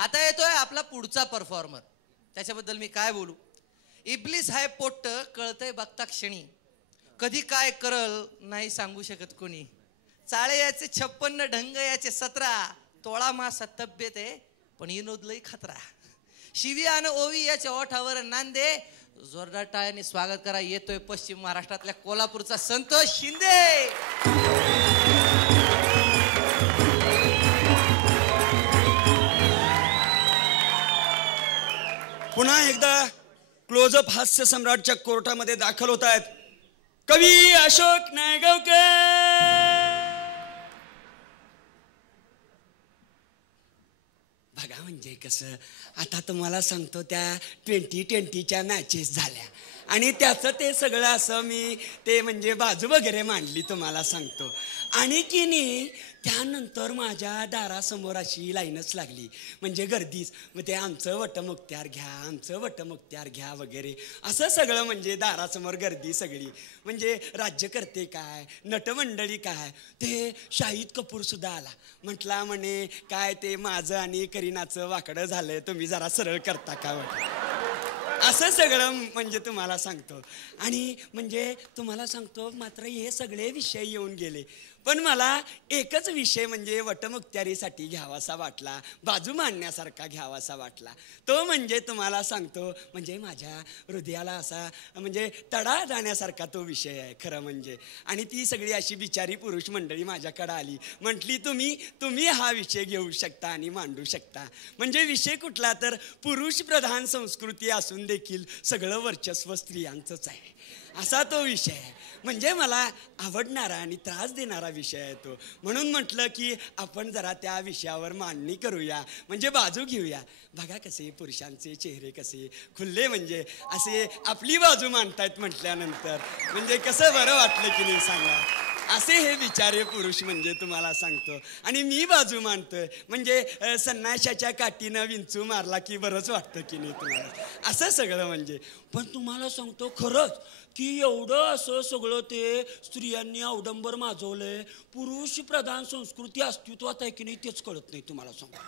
आता येतोय आपला पुढचा परफॉर्मर. त्याच्याबद्दल मी काय बोलू. इब्लिस हाय पोट्ट कळतंय बघता क्षणी. कधी काय करल नाही सांगू शकत कोणी. चाळे याचे 56 ढंग याचे 17. तोळा मासा तब्येत आहे पण विनोद लई खतरा. शिवी आणि ओवी याच्या ओठावर नांदे. जोरदार टाळ्याने स्वागत करा. येतोय पश्चिम महाराष्ट्रातल्या कोल्हापूरचा संतोष शिंदे. पुन्हा एकदा क्लोजअप हास्य सम्राटच्या कोर्टामध्ये दाखल होत आहेत कवी अशोक नायगावकर. बघा म्हणजे कसं आता तुम्हाला सांगतो त्या 2020च्या मॅचेस झाल्या आणि त्याचं ते सगळं असं मी ते म्हणजे बाजू वगैरे मांडली तुम्हाला सांगतो. आणि की नाही त्यानंतर माझ्या दारासमोर अशी लाईनच लागली म्हणजे गर्दीच. मग ते आमचं वटमुक्त्यार घ्या आमचं वटमुक्त्यार घ्या वगैरे असं सगळं म्हणजे दारासमोर गर्दी सगळी. म्हणजे राज्यकर्ते काय नटमंडळी काय. ते शाहिद कपूर सुद्धा आला. म्हटला म्हणे काय ते माझं आणि करीनाचं वाकडं झालंय तुम्ही जरा सरळ करता का वगैरे असं सगळं म्हणजे तुम्हाला सांगतो. आणि म्हणजे तुम्हाला सांगतो मात्र हे सगळे विषय येऊन गेले पण मला एकच विषय म्हणजे वटमुक्त्यारीसाठी घ्यावासा वाटला बाजू मांडण्यासारखा घ्यावासा वाटला. तो म्हणजे तुम्हाला सांगतो म्हणजे माझ्या हृदयाला असा म्हणजे तडा जाण्यासारखा तो विषय आहे खरं म्हणजे. आणि ती सगळी अशी बिचारी पुरुष मंडळी माझ्याकडे आली म्हटली तुम्ही हा विषय घेऊ शकता आणि मांडू शकता. म्हणजे विषय कुठला तर पुरुष प्रधान संस्कृती असून देखील सगळं वर्चस्व स्त्रियांचंच आहे असा तो विषय आहे. म्हणजे मला आवडणारा आणि त्रास देणारा विषय आहे तो. म्हणून म्हटलं की आपण जरा त्या विषयावर मांडणी करूया म्हणजे बाजू घेऊया. बघा कसे पुरुषांचे चेहरे कसे खुल्ले म्हणजे असे आपली बाजू मांडतायत म्हटल्यानंतर म्हणजे कसं बरं वाटलं की नाही सांगा. असे हे बिचारे पुरुष म्हणजे तुम्हाला सांगतो. आणि मी बाजू मांडतोय म्हणजे संन्याशाच्या काठीनं विंचू मारला की बरंच वाटतं की नाही तुम्हाला असं सगळं म्हणजे. पण तुम्हाला सांगतो खरंच की एवढं असं सगळं ते स्त्रियांनी अवडंबर माजवलंय. पुरुष प्रधान संस्कृती अस्तित्वात आहे की नाही तेच कळत नाही तुम्हाला सांगतो.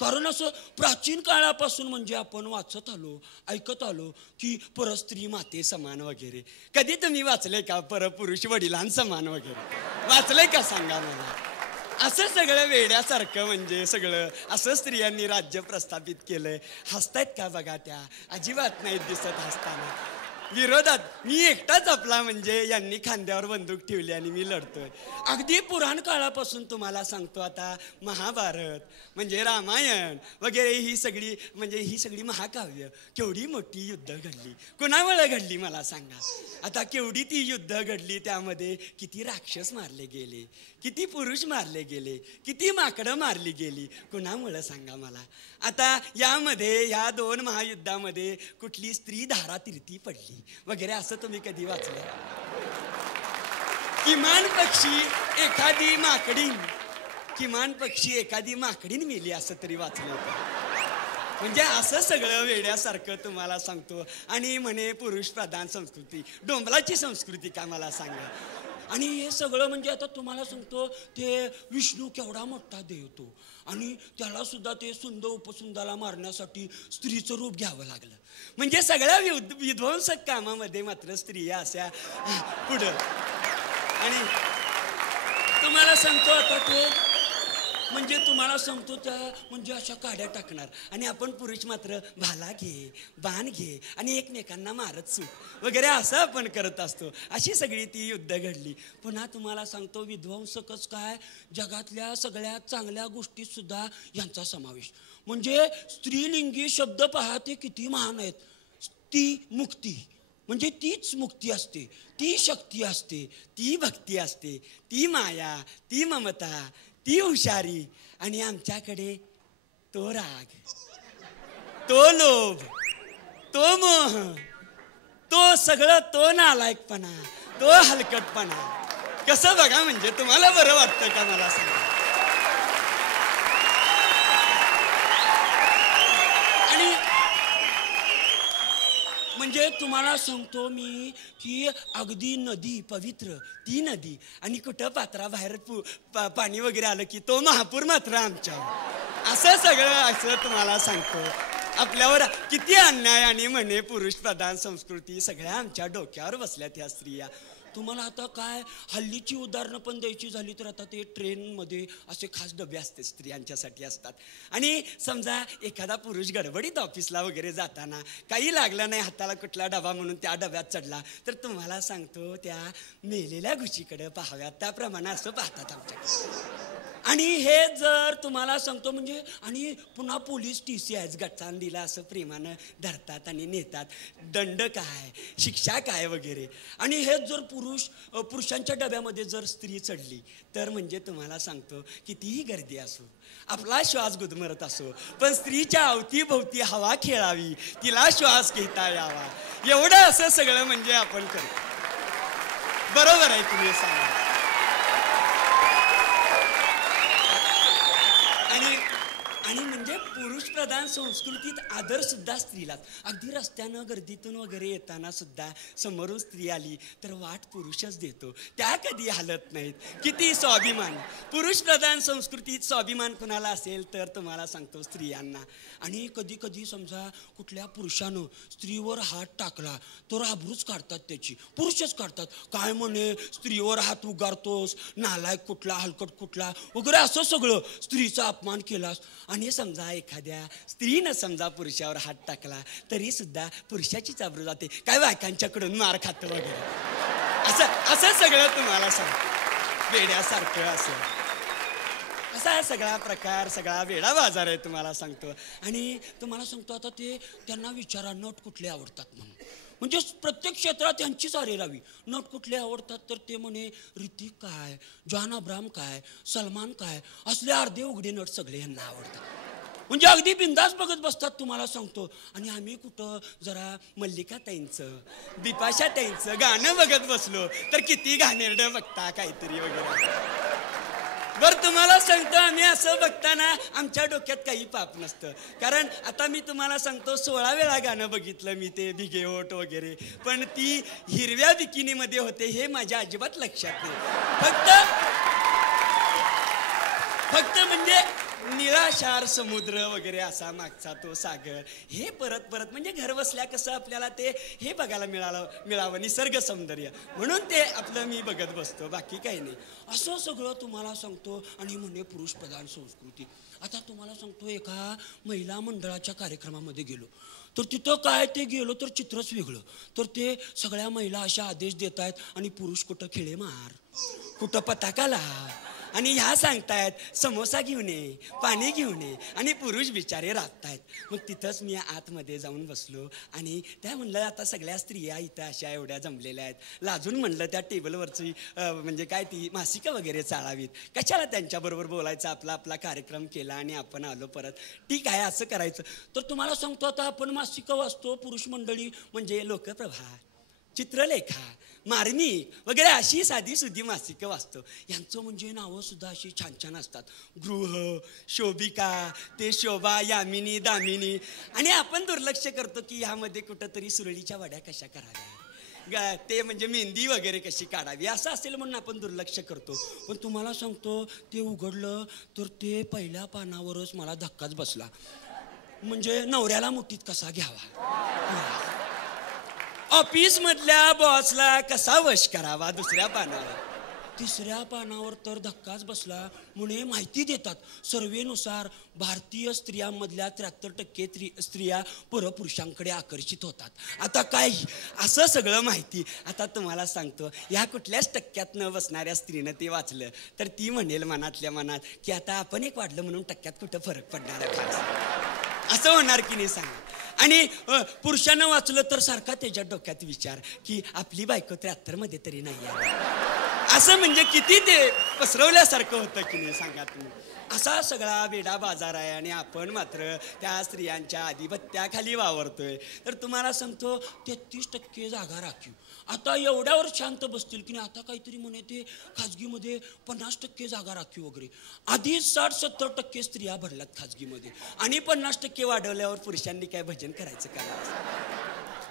कारण असं प्राचीन काळापासून म्हणजे आपण वाचत आलो ऐकत आलो की परस्त्री माते समान वगैरे. कधी तुम्ही वाचले का परपुरुष वडिलां समान वगैरे वाचलंय का सांगा मला. असं सगळं वेड्यासारखं म्हणजे सगळं असं स्त्रियांनी राज्य प्रस्थापित केलंय. हसतायत का बघा त्या अजिबात नाहीत दिसत हसताना. विरोधात मी एकटाच आपला म्हणजे यांनी खांद्यावर बंदूक ठेवली आणि मी लढतोय. अगदी पुराण काळापासून तुम्हाला सांगतो आता महाभारत म्हणजे रामायण वगैरे ही सगळी महाकाव्य केवढी मोठी युद्ध घडली कुणामुळे घडली मला सांगा. आता केवढी ती युद्ध घडली त्यामध्ये किती राक्षस मारले गेले किती पुरुष मारले गेले किती माकडं मारली गेली कुणामुळं सांगा मला. आता यामध्ये या 2 महायुद्धामध्ये कुठली स्त्री धारातीर्थी पडली वगैरे असं तुम्ही कधी वाचलं. किमान पक्षी एखादी माकडीन मेली असं तरी वाचलं होतं. म्हणजे असं सगळं वेड्यासारखं तुम्हाला सांगतो. आणि म्हणे पुरुष प्रधान संस्कृती डोंबलाची संस्कृती का मला सांगा. आणि हे सगळं म्हणजे आता तुम्हाला सांगतो ते विष्णू केवढा मोठा देव तो आणि त्याला सुद्धा ते सुंदर उपसुंदाला मारण्यासाठी स्त्रीचं रूप घ्यावं लागलं. म्हणजे सगळ्या विध्वंसक कामामध्ये मात्र स्त्रिया अशा पुढं. आणि तुम्हाला सांगतो आता ते म्हणजे तुम्हाला सांगतो त्या म्हणजे अशा काड्या टाकणार आणि आपण पुरुष मात्र भाला घे बाण घे आणि एकमेकांना मारत सूट वगैरे असं आपण करत असतो. अशी सगळी ती युद्ध घडली. पुन्हा तुम्हाला सांगतो विध्वंसकच काय जगातल्या सगळ्यात चांगल्या गोष्टीत सुद्धा यांचा समावेश. म्हणजे स्त्रीलिंगी शब्द पहा ते किती महान आहेत. ती मुक्ती म्हणजे तीच मुक्ती असते ती शक्ती असते ती भक्ती असते ती माया ती ममता ती हुशारी. आणि आमच्याकडे तो राग तो लोभ तो मोह तो सगळं तो नालायकपणा तो हलकटपणा कसं बघा म्हणजे तुम्हाला बरं वाटतं का मला सांगा. आणि म्हणजे तुम्हाला सांगतो मी की अगदी नदी पवित्र ती नदी आणि कुठं पात्राबाहेर पाणी वगैरे आलं की तो महापूर मात्र आमच्या असं सगळं असं तुम्हाला सांगतो. आपल्यावर किती अन्याय आणि म्हणे पुरुष प्रधान संस्कृती सगळ्या आमच्या डोक्यावर बसल्यात ह्या स्त्रिया. तुम्हाला आता काय हल्लीची उदाहरणं पण द्यायची झाली तर आता ते ट्रेनमध्ये असे खास डबे असते स्त्रियांच्यासाठी असतात. आणि समजा एखादा पुरुष गडबडीत ऑफिसला वगैरे जाताना काही लागलं नाही हाताला कुठला डबा म्हणून त्या डब्यात चढला तर तुम्हाला सांगतो त्या मेलेल्या घुशीकडे पाहाव्यात त्याप्रमाणे असं पाहतात आमच्याकडे. आणि हे जर तुम्हाला सांगतो म्हणजे आणि पुन्हा पोलीस TCS गटचान दिला असं प्रेमानं धरतात आणि नेतात. दंड काय शिक्षा काय वगैरे. आणि हे जर पुरुषांच्या डब्यामध्ये जर स्त्री चढली तर म्हणजे तुम्हाला सांगतो कितीही गर्दी असो आपला श्वास गुदमरत असो पण स्त्रीच्या अवतीभोवती हवा खेळावी तिला श्वास घेता यावा एवढं असं सगळं म्हणजे आपण करतो. बरोबर आहे तुम्ही सांगा. आणि म्हणजे पुरुष प्रधान संस्कृतीत आदर सुद्धा स्त्रीलाच. अगदी रस्त्यानं गर्दीतून वगैरे येताना सुद्धा समोरून स्त्री आली तर वाट पुरुषच देतो. त्या कधी हालत नाहीत. किती स्वाभिमान. पुरुष प्रधान संस्कृतीत स्वाभिमान कुणाला असेल तर तुम्हाला सांगतो स्त्रियांना. आणि कधी कधी समजा कुठल्या पुरुषानं स्त्रीवर हात टाकला तर आबरूच काढतात त्याची. पुरुषच काढतात. काय म्हणे स्त्रीवर हात उगारतोस नालायक कुठला हलकट कुठला वगैरे असं सगळं स्त्रीचा अपमान केलास. आणि समजा एखाद्या स्त्रीनं समजा पुरुषावर हात टाकला तरी सुद्धा पुरुषाचीच आबरू जाते. काय बायकांच्याकडून मार खातं वगैरे असं सगळं तुम्हाला सांगतो. वेड्यासारखं असा सगळा प्रकार सगळा वेडा बाजार आहे तुम्हाला सांगतो. आणि तुम्हाला सांगतो आता ते त्यांना विचारा नट कुठले आवडतात म्हणून. म्हणजे प्रत्येक क्षेत्रात यांचीच अरेरावी. नट कुठले आवडतात तर ते म्हणे ऋतिक काय जॉन अब्राहम काय सलमान काय असले अर्धे उघडे नट सगळे यांना आवडतात. म्हणजे अगदी बिंदास बघत बसतात तुम्हाला सांगतो. आणि आम्ही कुठं जरा मल्लिका ताईंचं बिपाशा ताईंचं गाणं बघत बसलो तर किती घाणेरडं बघता काहीतरी वगैरे. बरं तुम्हाला सांगतो आम्ही असं बघताना आमच्या डोक्यात काही पाप नसतं. कारण आता मी तुम्हाला सांगतो 16 वेळा गाणं बघितलं मी ते भिगे ओठ वगैरे पण ती हिरव्या बिकिनीमध्ये होते हे माझ्या अजिबात लक्षात नाही. फक्त म्हणजे निळाशार समुद्र वगैरे असा मागचा तो सागर हे परत परत म्हणजे घर बसल्या कसं आपल्याला ते हे बघायला मिळावं निसर्ग सौंदर्य म्हणून ते आपलं मी बघत बसतो बाकी काही नाही. असं सगळं तुम्हाला सांगतो. आणि म्हणे पुरुष प्रधान संस्कृती. आता तुम्हाला सांगतो एका महिला मंडळाच्या कार्यक्रमामध्ये गेलो तर तिथं काय ते गेलो तर चित्रच वेगळं. तर ते सगळ्या महिला अशा आदेश देत आहेत आणि पुरुष कुठं खिळे मार कुठं पताका लाव आणि ह्या सांगतायत समोसा घेऊन ये पाणी घेऊन ये आणि पुरुष बिचारे राबतायत. मग तिथंच मी आतमध्ये जाऊन बसलो आणि त्या म्हणलं आता सगळ्या स्त्रिया इथं अशा एवढ्या जमलेल्या आहेत लाजून म्हणलं त्या टेबलवरची म्हणजे काय ती मासिकं वगैरे चाळावीत कशाला त्यांच्याबरोबर बोलायचं. आपला आपला कार्यक्रम केला आणि आपण आलो परत. ठीक आहे असं करायचं. तर तुम्हाला सांगतो आता आपण मासिकं वाचतो पुरुष मंडळी म्हणजे लोकप्रभा चित्रलेखा मार्मिक वगैरे अशी साधी सुधी मासिकं वाचतो. यांचं म्हणजे नावं सुद्धा अशी छान छान असतात. गृह शोभिका ते शोभा यामिनी दामिनी. आणि आपण दुर्लक्ष करतो की ह्यामध्ये कुठंतरी सुरळीच्या वड्या कशा कराव्या ते म्हणजे मेहंदी वगैरे कशी काढावी असं असेल म्हणून आपण दुर्लक्ष करतो. पण तुम्हाला सांगतो ते उघडलं तर ते पहिल्या पानावरच मला धक्काच बसला. म्हणजे नवऱ्याला मुठीत कसा घ्यावा ऑफिस मधल्या बॉसला कसा वश करावा दुसऱ्या पानावर. तिसऱ्या पानावर तर धक्काच बसला. म्हणे माहिती देतात सर्वेनुसार भारतीय स्त्रियांमधल्या 73% स्त्रिया परपुरुषांकडे आकर्षित होतात. आता काय असं सगळं माहिती. आता तुम्हाला सांगतो या कुठल्याच टक्क्यात न बसणाऱ्या स्त्रीनं ते वाचलं तर ती म्हणेल मनातल्या मनात की आता आपण एक वाढलं म्हणून टक्क्यात कुठं फरक पडणार आहे असं होणार की नाही सांगा. आणि पुरुषानं वाचलं तर सारखा त्याच्या डोक्यात विचार की आपली बायको 73 मध्ये तरी नाही आहे असं म्हणजे किती ते पसरवल्यासारखं होतं की नाही सांगा तुम्ही. असा सगळा वेडा बाजार आहे आणि आपण मात्र त्या स्त्रियांच्या आधिपत्याखाली वावरतोय. तर तुम्हाला सांगतो 33% जागा राखीव. आता एवढ्यावर शांत बसतील की नाही. आता काहीतरी म्हणे ते खाजगीमध्ये 50% जागा राखीव वगैरे. आधी 60-70% स्त्रिया भरल्यात खाजगीमध्ये आणि 50% वाढवल्यावर पुरुषांनी काय भजन करायचं का.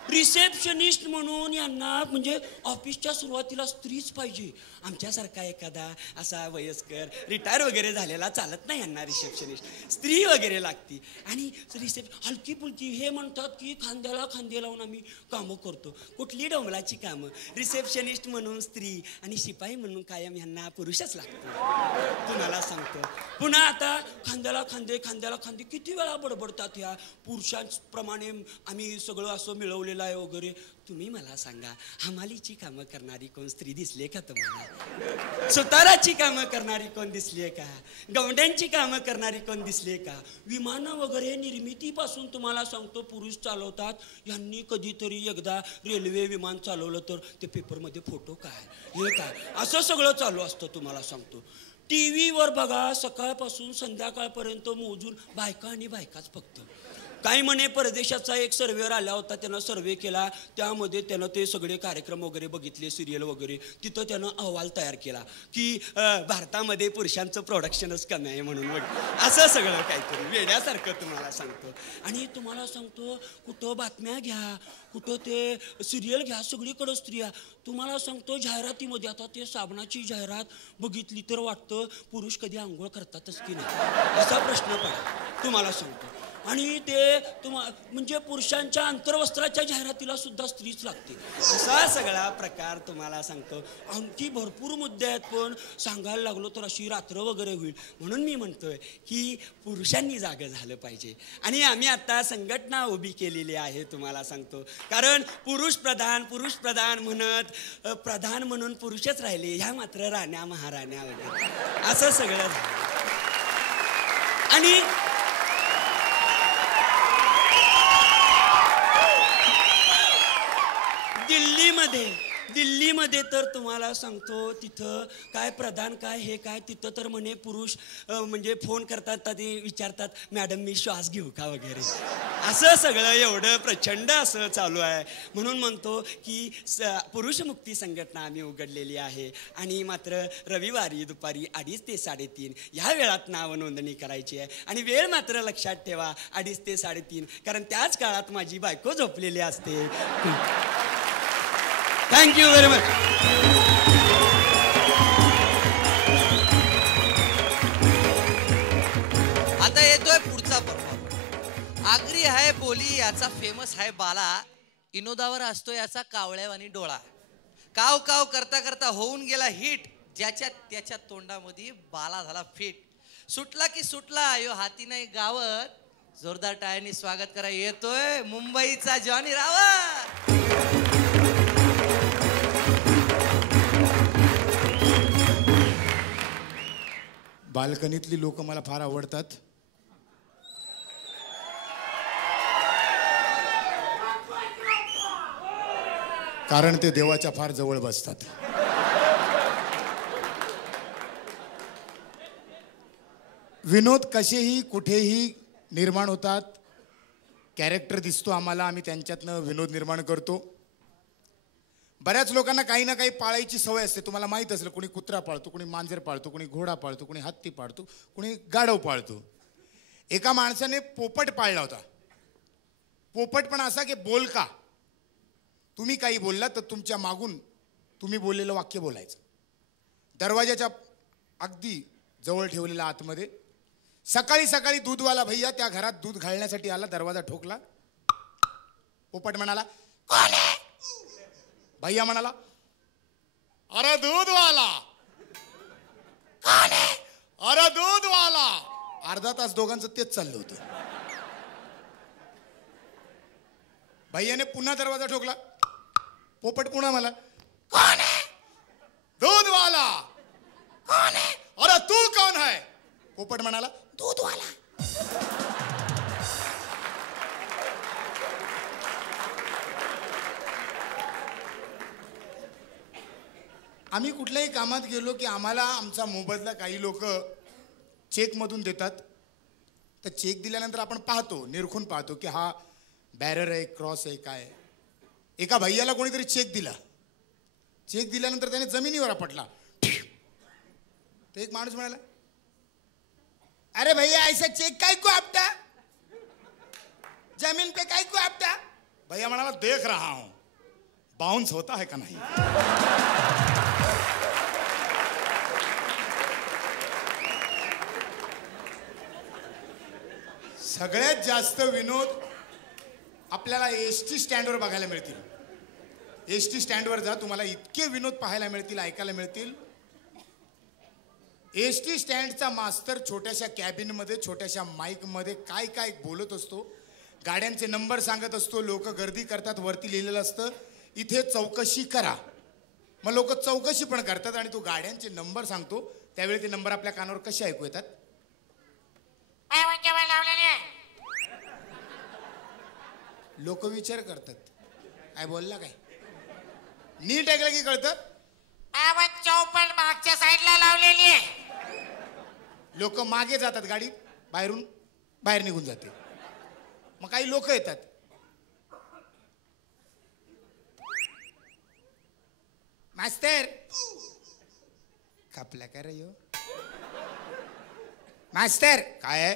रिसेप्शनिस्ट म्हणून यांना म्हणजे ऑफिसच्या सुरुवातीला स्त्रीच पाहिजे. आमच्यासारखा एखादा असा वयस्कर रिटायर वगैरे झालेला चालत नाही यांना रिसेप्शनिस्ट. स्त्री वगैरे लागती. आणि हलकी फुलकी हे म्हणतात की खांद्याला खांदे लावून आम्ही कामं करतो. कुठली डोंगलाची कामं. रिसेप्शनिस्ट म्हणून स्त्री आणि शिपाई म्हणून कायम ह्यांना पुरुषच लागतो. तुम्हाला सांगतो. पुन्हा आता खांद्याला खांदे किती वेळा बडबडतात ह्या पुरुषांप्रमाणे आम्ही सगळं असं मिळवलेलं आहे वगैरे. तुम्ही मला सांगा, हमालीची कामं करणारी कोण स्त्री दिसली का तुम्हाला? सुताराची कामं करणारी कोण दिसली का? गवंड्यांची कामं करणारी कोण दिसली का? विमानं वगैरे निर्मितीपासून तुम्हाला सांगतो पुरुष चालवतात. यांनी कधीतरी एकदा रेल्वे विमान चालवलं तर ते पेपरमध्ये फोटो काय हे काय असं सगळं चालू असतं. तुम्हाला सांगतो TV वर बघा सकाळपासून संध्याकाळपर्यंत मोजून बायका आणि बायकाच फक्त. काही म्हणे परदेशाचा एक सर्वेवर आला होता, त्यानं सर्वे केला. त्यामध्ये त्यानं ते सगळे कार्यक्रम वगैरे बघितले, सिरियल वगैरे. तिथं त्यानं अहवाल तयार केला की भारतामध्ये पुरुषांचं प्रोडक्शनच कमी आहे म्हणून असं सगळं काहीतरी वेड्यासारखं तुम्हाला सांगतो. आणि तुम्हाला सांगतो कुठं बातम्या घ्या, कुठं ते सिरियल घ्या, सगळीकडं स्त्रिया. तुम्हाला सांगतो जाहिरातीमध्ये आता ते साबणाची जाहिरात बघितली तर वाटतं पुरुष कधी आंघोळ करतातच की नाही असा प्रश्न पडला. तुम्हाला सांगतो. आणि ते म्हणजे पुरुषांच्या अंतर्वस्त्राच्या जाहिरातीला सुद्धा स्त्रीच लागते. असा सगळा प्रकार तुम्हाला सांगतो. आणखी भरपूर मुद्दे आहेत, पण सांगायला लागलो तर अशी रात्र वगैरे होईल. म्हणून मी म्हणतोय की पुरुषांनी जागं झालं पाहिजे. आणि आम्ही आता संघटना उभी केलेली आहे तुम्हाला सांगतो. कारण पुरुष प्रधान म्हणत प्रधान म्हणून पुरुषच राहिले, ह्या मात्र राण्या महाराण्या वगैरे असं सगळं झालं. आणि दिल्लीमध्ये तर तुम्हाला सांगतो तिथं काय प्रधान काय हे काय तिथं तर म्हणे पुरुष म्हणजे फोन करतात ते विचारतात मॅडम मी श्वास घेऊ का वगैरे. असं सगळं एवढं प्रचंड असं चालू आहे. म्हणून म्हणतो की पुरुष मुक्ती संघटना आम्ही उघडलेली आहे. आणि मात्र रविवारी दुपारी 2:30 ते 3:30 ह्या वेळात नाव नोंदणी करायची आहे. आणि वेळ मात्र लक्षात ठेवा 2:30 ते 3:30, कारण त्याच काळात माझी बायको झोपलेली असते. Thank you very much. आता येतोय पुढचा परफॉर्मर. आगरी आहे बोली याचा फेमस आहे बाला. विनोदावर असतो याचा कावळ्यावानी डोळा. काव काव करता करता होऊन गेला हिट. ज्याच्या त्याच्या तोंडामध्ये बाला झाला फिट. सुटला की सुटला यो हाती नाही गावत. जोरदार टाळ्यांनी स्वागत करा. येतोय मुंबईचा जॉनी रावत. बाल्कनीतली लोक मला फार आवडतात. कारण ते देवाच्या फार जवळ बसतात. विनोद कसेही कुठेही निर्माण होतात. कॅरेक्टर दिसतो आम्हाला, आम्ही त्यांच्यातनं विनोद निर्माण करतो. बऱ्याच लोकांना काही ना काही पाळायची सवय असते. तुम्हाला माहीत असेल, कोणी कुत्रा पाळतो, कोणी मांजर पाळतो, कोणी घोडा पाळतो, कोणी हत्ती पाळतो, कोणी गाढव पाळतो. एका माणसाने पोपट पाळला होता. पोपट पण असा की बोलका. तुम्ही काही बोलला तर तुमच्या मागून तुम्ही बोललेलं वाक्य बोलायचं. दरवाजाच्या अगदी जवळ ठेवलेला आतमध्ये. सकाळी सकाळी दूधवाला भैया त्या घरात दूध घालण्यासाठी आला. दरवाजा ठोकला. पोपट म्हणाला कोण आहे? भैया म्हणाला अरे दूधवाला. कोण आहे? अरे दूधवाला. अर्धा तास दोघांचं तेच चाललं होतं. भैयाने पुन्हा दरवाजा ठोकला. पोपट पुन्हा मला कोण आहे? दूधवाला. कोण आहे? अरे तू कोण है? पोपट म्हणाला दूधवाला. आम्ही कुठल्याही कामात गेलो की आम्हाला आमचा मोबदला काही लोक चेकमधून देतात. तर चेक दिल्यानंतर आपण पाहतो, निरखून पाहतो की हा बॅरर आहे, क्रॉस आहे, काय. एका भैयाला कोणीतरी चेक दिला. चेक दिल्यानंतर त्याने जमिनीवर आपटला. तर एक माणूस म्हणाला अरे भैया ऐसा चेक काय को आपटा, जमीन पे काय को आपटा. भैया म्हणाला देख रहा हूं बाउंस होता है का नाही. सगळ्यात जास्त विनोद आपल्याला एसटी स्टँडवर बघायला मिळतील. एसटी स्टँडवर जा, तुम्हाला इतके विनोद पाहायला मिळतील, ऐकायला मिळतील. एसटी स्टँडचा मास्तर छोट्याशा कॅबिनमध्ये छोट्याशा माईकमध्ये काय काय बोलत असतो. गाड्यांचे नंबर सांगत असतो. लोक गर्दी करतात, वरती लिहिलेलं असतं इथे चौकशी करा. मग लोक चौकशी पण करतात आणि तो गाड्यांचे नंबर सांगतो. त्यावेळी ते नंबर आपल्या कानावर कसे ऐकू येतात. लोक विचार करतात काय बोलला काय. नीट ऐकलं की कळतं. चौपट मागच्या साईडला लावलेली आहे. लोक मागे जातात, गाडी बाहेरून बाहेर निघून जाते. मग काही लोक येतात. मास्तर कापला का रे यो. मास्तर काय आहे.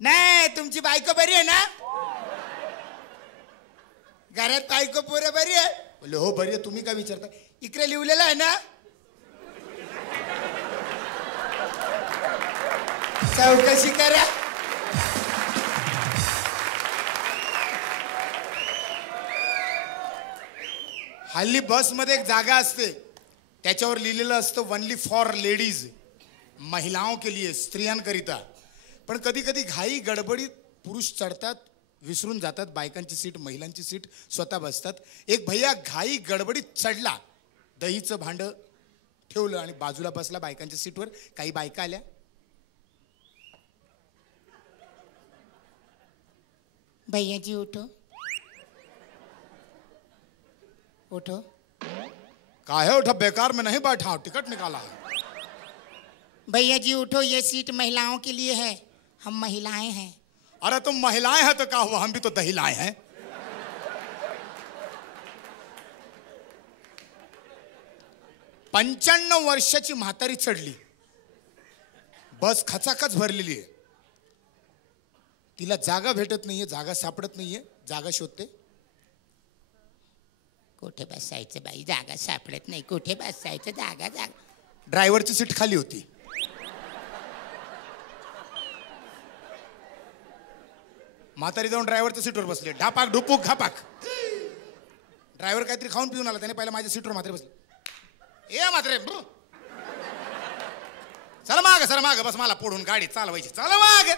नाही तुमची बायको बरी आहे ना. घरात बायको पोरं बरी आहे. बोले हो बरी आहे. तुम्ही काय विचारता. इकडे लिहिलेलं आहे ना. चौकशी करा. हल्ली बसमध्ये एक जागा असते, त्याच्यावर लिहिलेलं असतं ओनली फॉर लेडीज, महिलाओं के लिए, स्त्रियांकरिता. पण कधी कधी घाई गडबडीत पुरुष चढतात, विसरून जातात बायकांची सीट, महिलांची सीट स्वतः बसतात. एक भैया घाई गडबडीत चढला, दहीचं भांड ठेवलं आणि बाजूला बसला बायकांच्या सीटवर. काही बायका आल्या. भैया जी उठो उठो. काहे उठा, बेकार में नहीं बैठा हूं, टिकट निकाला है. भैया जी उठो, ये सीट महिलाओं के लिए है, हम महिलाएं हैं. अरे तुम महिलाएं हैं तो क्या हुआ, हम भी तो दहिलाए हैं. 95 वर्षाची म्हातारी चढली. बस खचाखच भरलेली आहे. तिला जागा भेटत नाहीये, जागा सापडत नाहीये. जागा शोधते. कुठे बसायचं बाई, जागा सापडत नाही. कुठे बसायचं, जागा जागा. ड्रायव्हरची सीट खाली होती. म्हातारी जाऊन ड्रायव्हरच्या सीटवर बसले. ढापाक ढुपूक घापाक. ड्रायव्हर काहीतरी खाऊन पिऊन आला, त्याने पहिला माझ्या सीटवर म्हातारी बसली. ए म्हातारे चला माग, सर माग बस, मला पुढून गाडी चालवायची, चला माग.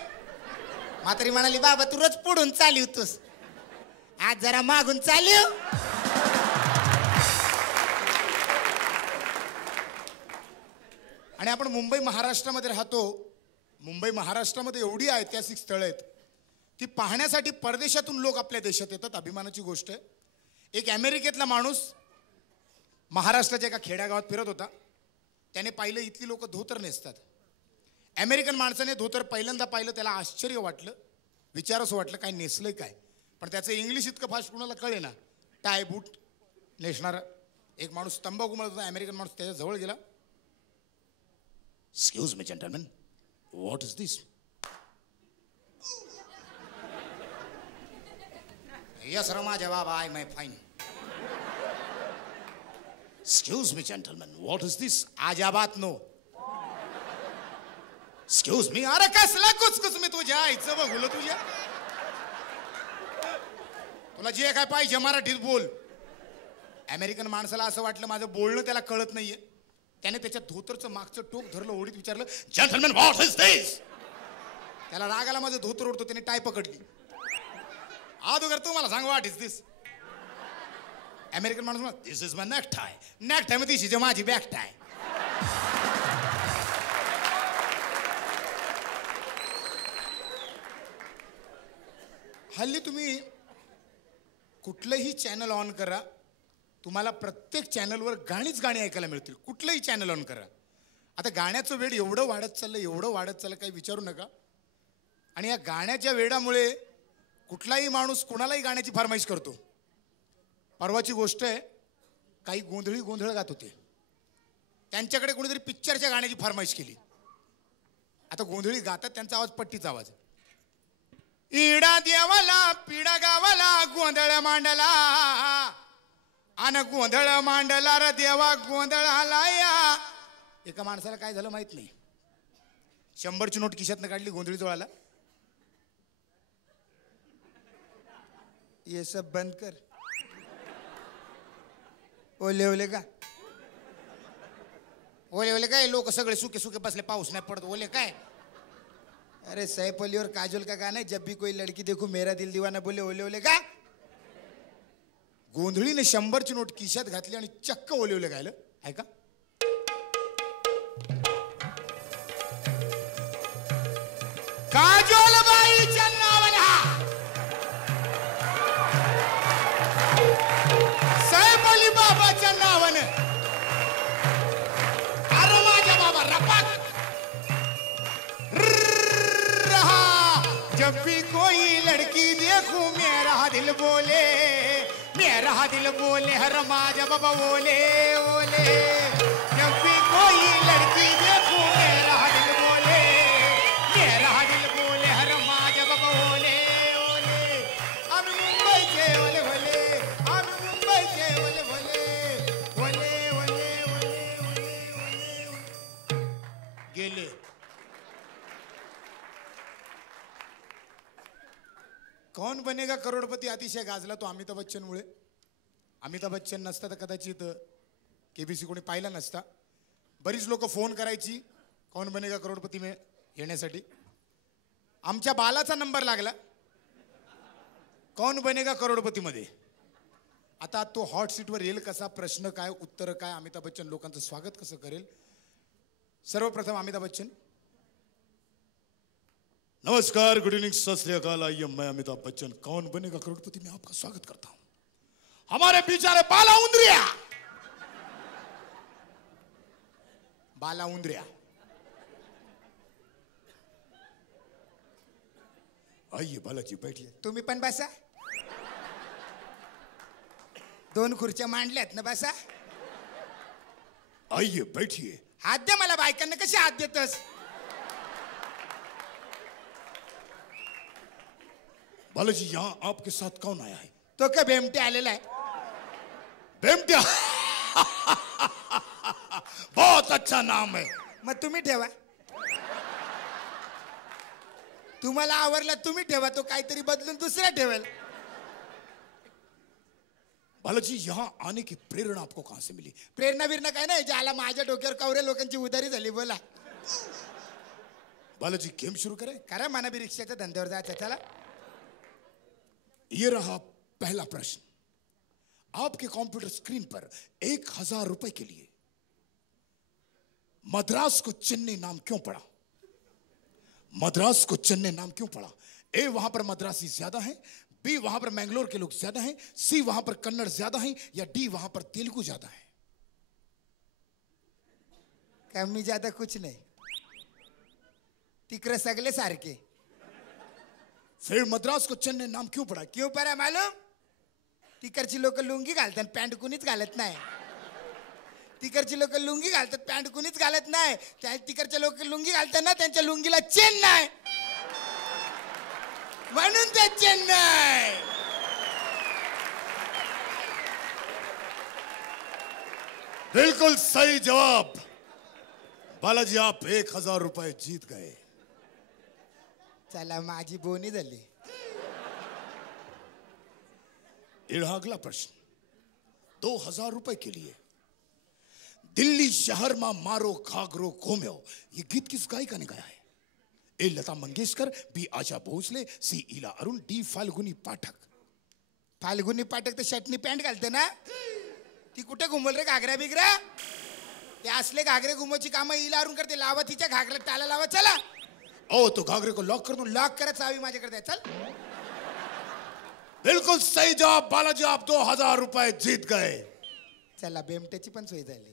म्हातारी म्हणाली बाबा तू रोज पुढून चालवतोस, आज जरा मागून चालव. आणि आपण मुंबई महाराष्ट्रामध्ये राहतो. मुंबई महाराष्ट्रामध्ये एवढी ऐतिहासिक स्थळं आहेत ती पाहण्यासाठी परदेशातून लोक आपल्या देशात येतात. अभिमानाची गोष्ट आहे. एक अमेरिकेतला माणूस महाराष्ट्राच्या एका खेड्यागावात फिरत होता. त्याने पाहिलं इथली लोक धोतर नेसतात. अमेरिकन माणसाने धोतर पहिल्यांदा पाहिलं, त्याला आश्चर्य वाटलं, विचारसं वाटलं काय नेसलंय काय. पण त्याचं इंग्लिश इतकं फास्ट कुणाला कळे ना. टाय बूट नेसणारा एक माणूस तंबाखू म्हणत होता. अमेरिकन माणूस त्याच्या जवळ गेला. Excuse me gentleman, what is this. Yes Rama जवाब I my fine. Excuse me gentleman, what is this. आजाबात नो. Excuse me. अरे कसला कुचकुच मी तुझ्या आईचं बघुलं तुझ्या. तुला जे काय पाहिजे मराठीत बोल. अमेरिकन माणसाला असं वाटलं माझं बोलणं त्याला कळत नाहीये. त्याने त्याच्या धोतरचं मागचं टोक धरलं, ओढीत विचारलं जेंटलमॅन व्हॉट इज दिस. त्याला राग आला, माझं धोतर ओढतो. त्याने टाय पकडली. अगोदर तू मला सांग व्हॉट इज दिस. अमेरिकन माणूस म्हणा this is my neck tie. Neck tie मध्ये दिस माझी बॅक टाय. हल्ली तुम्ही कुठलंही चॅनल ऑन करा, तुम्हाला प्रत्येक चॅनलवर गाणीच गाणी ऐकायला मिळतील. कुठलंही चॅनल ऑन करा. आता गाण्याचं वेळ एवढं वाढत चाललं, एवढं वाढत चाललं, काही विचारू नका. आणि या गाण्याच्या वेडामुळे कुठलाही माणूस कुणालाही गाण्याची फरमाईश करतो. परवाची गोष्ट आहे, काही गोंधळ गात होते. त्यांच्याकडे कोणीतरी पिक्चरच्या गाण्याची फरमाईश केली. आता गोंधळी गातात, त्यांचा आवाज पट्टीचा आवाज. इडा देवाला पिडा गावाला गोंधळ मांडला अन गोंधळ मांडला र देवा गोंधळाला या. एका माणसाला काय झालं माहित नाही. 100ची नोट खिशातनं काढली, गोंधळी जोळाला. ये सब बंद कर. ओले ओले का ओले ओले काय लोक सगळे सुके सुके बसले, पाऊस नाही पडत, ओले काय. अरे सैफ अली और काजोल का गाना है, जब भी कोई लड़की देखो मेरा दिल दीवाना बोले ओले ओले का. गोंधळीने 100ची नोट खिशात घातली आणि चक्क ओले ओले गायलं. ऐका. काजोल बाईच्या नावाने सैफ अली बाबाच्या नावानं अरे माझ्या बाबा रपाक रहा. जब भी कोई लड़की देखूं मेरा दिल बोले, मेरा दिल बोले हर माझ्या बाबा ओले ओले. जब भी कोई लड़की देखूं मेरा दिल बोले, मेरा दिल बोले हर माझ्या बाबा ओले ओले. आम्ही मुंबईचे ओले ओले, आम्ही मुंबईचे ओले ओले ओले ओले ओले ओले ओले. गेले. कौन बनेगा करोडपती अतिशय गाजला तो अमिताभ बच्चनमुळे. अमिताभ बच्चन नसता तर कदाचित केबीसी कोणी पाहिला नसता. बरीच लोक फोन करायची कौन बनेगा करोडपती में येण्यासाठी. आमच्या बालाचा नंबर लागला कौन बनेगा करोडपती मध्ये. आता तो हॉट सीटवर येईल कसा, प्रश्न काय, उत्तर काय, अमिताभ बच्चन लोकांचं स्वागत कसं करेल. सर्वप्रथम अमिताभ बच्चन. नमस्कार, गुड इवनिंग, सत श्री अकाल. आइए मैं अमिताभ बच्चन कौन बनेगा करोड़पति में आपका स्वागत करता हूं. हमारे बिचारे बाला उंदरिया, बाला उंदरिया. आइए बालाजी बैठिए. तुम्ही पण बसा. 2 खुर्च्या मांडल्यात ना, बसा. आइए बैठिए. हात दे मला. बायकांना कशी हात देतस. बालाजी यहाँ आपके साथ कौन आया है. तो काय बेमटे आलेला आहे. बेमटिया. बहुत अच्छा नाम है. मग तुम्ही ठेवा. तुम्हाला आवडला तुम्ही ठेवा, तो काहीतरी बदलून दुसरा ठेवेल. बालाजी यहाँ आने की प्रेरणा आपको कहां से मिली. प्रेरणा बिरणा काय नाही, ज्याला माझ्या डोक्यावर कवरे लोकांची उधारी झाली. बोला. बालाजी गेम शुरू करें. करा, मना बी रिक्षाच्या धंद्यावर जायचं. चला. ये रहा पहला प्रश्न. आपके कंप्यूटर स्क्रीन पर 1000 रुपए के लिए मद्रास को चेन्नई नाम क्यों पड़ा. मद्रास को चेन्नई नाम क्यों पड़ा. ए, वहां पर मद्रासी ज्यादा हैं. बी, वहां पर मैंगलोर के लोग ज्यादा हैं. सी, वहां पर कन्नड़ ज्यादा हैं. या डी, वहां पर तेलुगु ज्यादा है. कमी ज्यादा कुछ नाही, तिकडे सगळे सारखे. फिर मद्रास को चेन्नई नाम क्यों पड़ा. क्यों परा मालूम. तिकडची लोक लुंगी घालतात, पॅन्ट कुणीच घालत नाही. तिकडची लोक लुंगी घालतात, पॅन्ट कुणीच घालत नाही. त्या तिकडचे लोक लुंगी घालतात ना, त्यांच्या लुंगीला चेन नाही, म्हणून ते चेन नाही. बिल्कुल सही जवाब. बालाजी आप 1000 रुपए जीत गए. चला, माझी बोनी झाली. अगला प्रश्न. 2000 रुपए के लिए दिल्ली शहर में मारो घाघरो घूम्यो, ये गीत किस गायिका ने गाया है. ए, लता मंगेशकर. बी, आशा भोसले. सी, इला अरुण. डी, फाल्गुनी पाठक. फाल्गुनी पाठक तर शर्टनी पॅन्ट घालते ना, ती कुठे घुमल रे घागऱ्या बिगऱ्या. ते असले घागरे घुमोची कामं इला अरुण करते. लावा तिच्या घागऱ्यात टाला लावा. चला. ओ, तो घाघरे को लॉक कर दो. लॉक करत चावी माझ्याकडे द्या. चल. बिल्कुल सही जवाब. बालाजी आप 2000 रुपए जीत गए. चला, बेमट्याची पण सोय झाली.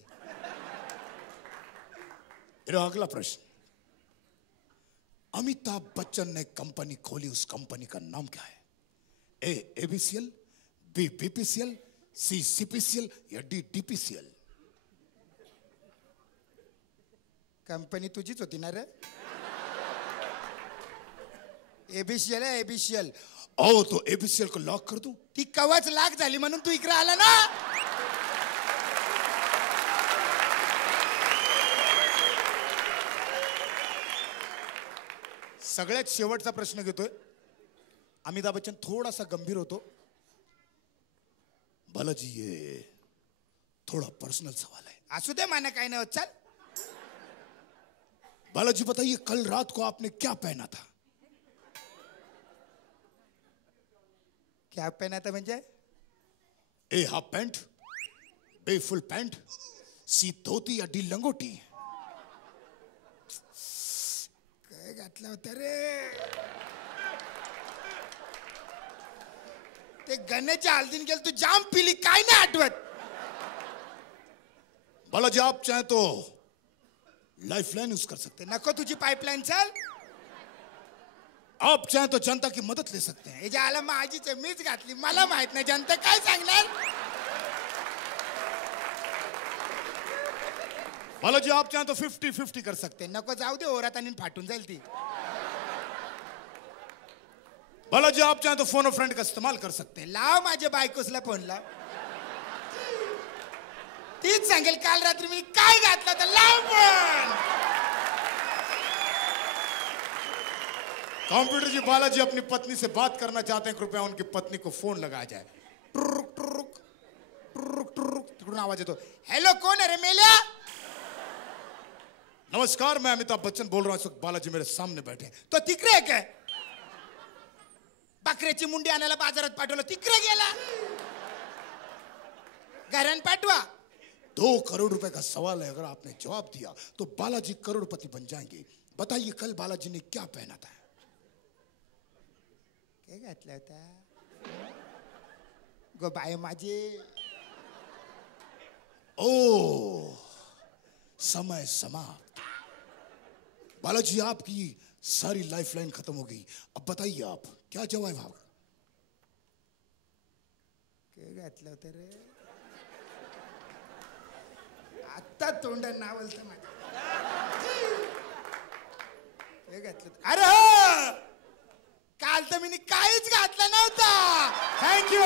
अगला प्रश्न. अमिताभ बच्चन ने कंपनी खोली, उस कंपनी का नाम क्या है. A, ABCL. B, BPCL. C, CPCL. या डी, डीपीसीएल. कंपनी तुझीच होती ना रे. एबीसीएल आहे एबीसीएल. ओ तो एबीसीएल को लॉक कर दूं? ती कवच लाख झाली म्हणून तू इकडे आला ना. सगळ्यात शेवटचा प्रश्न घेतोय. अमिताभ बच्चन थोडासा गंभीर होतो. बालाजी ये थोड़ा पर्सनल सवाल है. असू दे माना काय नाही होत. चल. बालाजी बताइए कल रात को आपने क्या पहना था? क्या पहना था म्हणजे? ए हाफ पैंट, बे फुल पैंट, सी धोती या डी लंगोटी? काय घातलं होतं रे? ते गण्याच्या हल्दीन गेल तू जाम पिली काय नाही आठवत. बालाजी आप चाहे तो लाइफ लाइन यूज कर सकते हैं. नको तुझी पाईपलाईन. चल. आप चाहे तो जनता की मदद ले सकते हैं. हे जे आला माझीच आहे, मीच घातली. मला माहित नाही जनता काय सांगणार. बालाजी आप चाहे तो 50-50 कर सकते ते नको जाऊ दे ओरात आणि फाटून जाईल ती. हैं. बालाजी आप चाहे तो फोन और फ्रेंड का इस्तेमाल कर सकते हैं. लाव माझ्या बायकोसला फोन लाव. तीच सांगेल काल रात्री मी काय घातलं तर लाव फोन. कंप्यूटर जी बालाजी अपनी पत्नी से बात करना चाहते हैं, कृपया उनकी पत्नी को फोन लगाया जाए. टुरुक टुरुक टुरुक टुरुक तिकडून आवाज येतो. हॅलो कोण आहे रे मेल्या? नमस्कार, मैं अमिताभ बच्चन बोल रहा हूं. इस वक्त बालाजी मेरे सामने बैठे हैं. तो तिकडे आहे काय? बकऱ्याची मुंडी आणायला बाजारात पाठवलं तिकडे गेला. घरान पाठवा. 2 करोड़ रुपए का सवाल है. अगर आपने जवाब दिया तो बालाजी करोड़पति बन जाएंगे. बताइए कल बालाजी ने क्या पहना था? काय घातलं होता? गो बाय माझे. ओ समय समाप्त. बालाजी आपकी सारी लाइफ लाइन खत्म हो गई. अब बताइए आप क्या जवाब है? काय घातलं होतं रे? आता तोंड नावलतं माझ्या. काय घातलं होतं? अरे हो! काल तर मी काहीच घातलं नव्हता. Thank you.